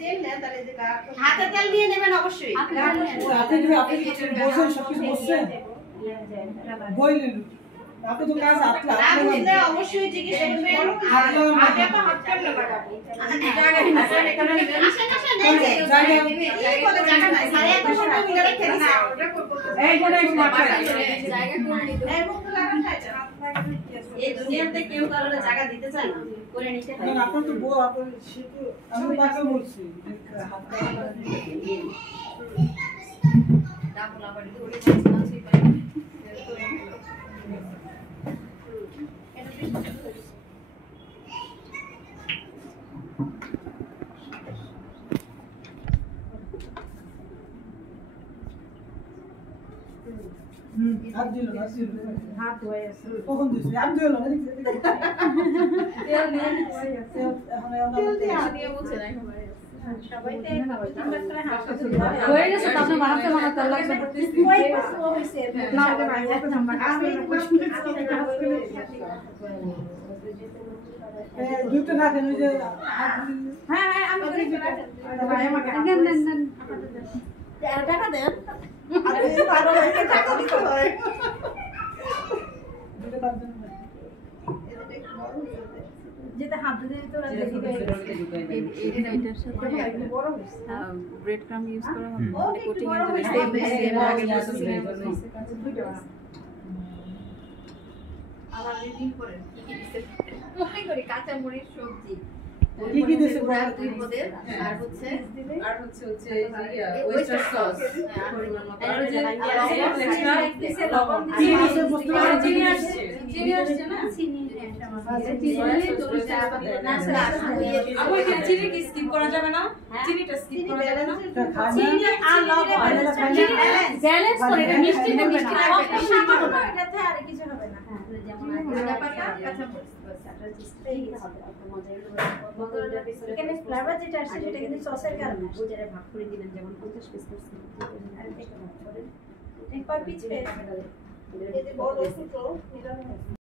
তেল না তাহলে যে হাতে তেল দিয়ে নেবেন অবশ্যই হাতে দিয়ে আপনি কিছু বসে সব কিছু বসছেন বইলেন আপনি তো কাজ আপনি দিলে অবশ্যই জিজ্ঞেস করবেন আগে তো হাত কাটলে লাগাবো জায়গা নেই এখানে আসেন আসেন জায়গা এই বলে জায়গা নাই সাড়ে এত সময় মিলে রেখে দিছে এই বলে জায়গা করে নিতে এই মুখ লাগা খাইছে এই দুনিয়াতে কেউ কারোর জায়গা দিতে চায় না করে নিতে হয় না আপনি তো বউ আপনি শুধু আমি তাকে বলছি হাত কাটা দাম আবার ধরে যাচ্ছে পাই হাত দিল না হাত ধোয়া আছে কখন দিছি হাত দিল না দেখতে তেল নিয়ে হয়ে গেছে এখন তেল দিয়ে বলছে না সবাই তো আমরা করে হাত হয়ে গেছে তাহলে বানাতে বানাতে লাগবে কই হইছে না ভাই এত নাম্বার আমি দুটো না দেন ওই যে হ্যাঁ হ্যাঁ আমি করে দিই ভাই আমাকে নেন নেন নেন টাকা দেন আপনি ভালো হয়েছে টাকা দিতে হয় দুটো দাম দেন যেটা হাত দিয়ে তো রেডি হয়ে গেছে এটার সাথে ব্রেড ক্রাম্ব ইউজ করা হবে মানে কোটিং এর জন্য সেম আগে মতো আবার রিডিং করেন কি কি দিতে ওই করে কাঁচা মরিচ সবজি কি কি দিতে বড় দুই পদের আর হচ্ছে ওয়েস্টার সস আর যে লবণ দিছে বুঝতে পারছি চিনি আসছে না চিনি আপু এখানে চিনি কি স্কিপ করা যাবে না চিনিটা স্কিপ করা যাবে না চিনি আর লবণ ব্যালেন্স করে এটা মিষ্টি না মিষ্টি লাগবে না এটাতে আর কিছু হবে না যেমন আদা পাতা কাঁচা মরিচ এখানে ফ্লেভার যেটা আসছে সেটা কিন্তু সসের কারণে বুঝারে ভাগ করে দিবেন যেমন 50 পিস করছেন আর একটা ভাগ করেন এক পিস পেয়ে এই যে বড় ছোট মিলানো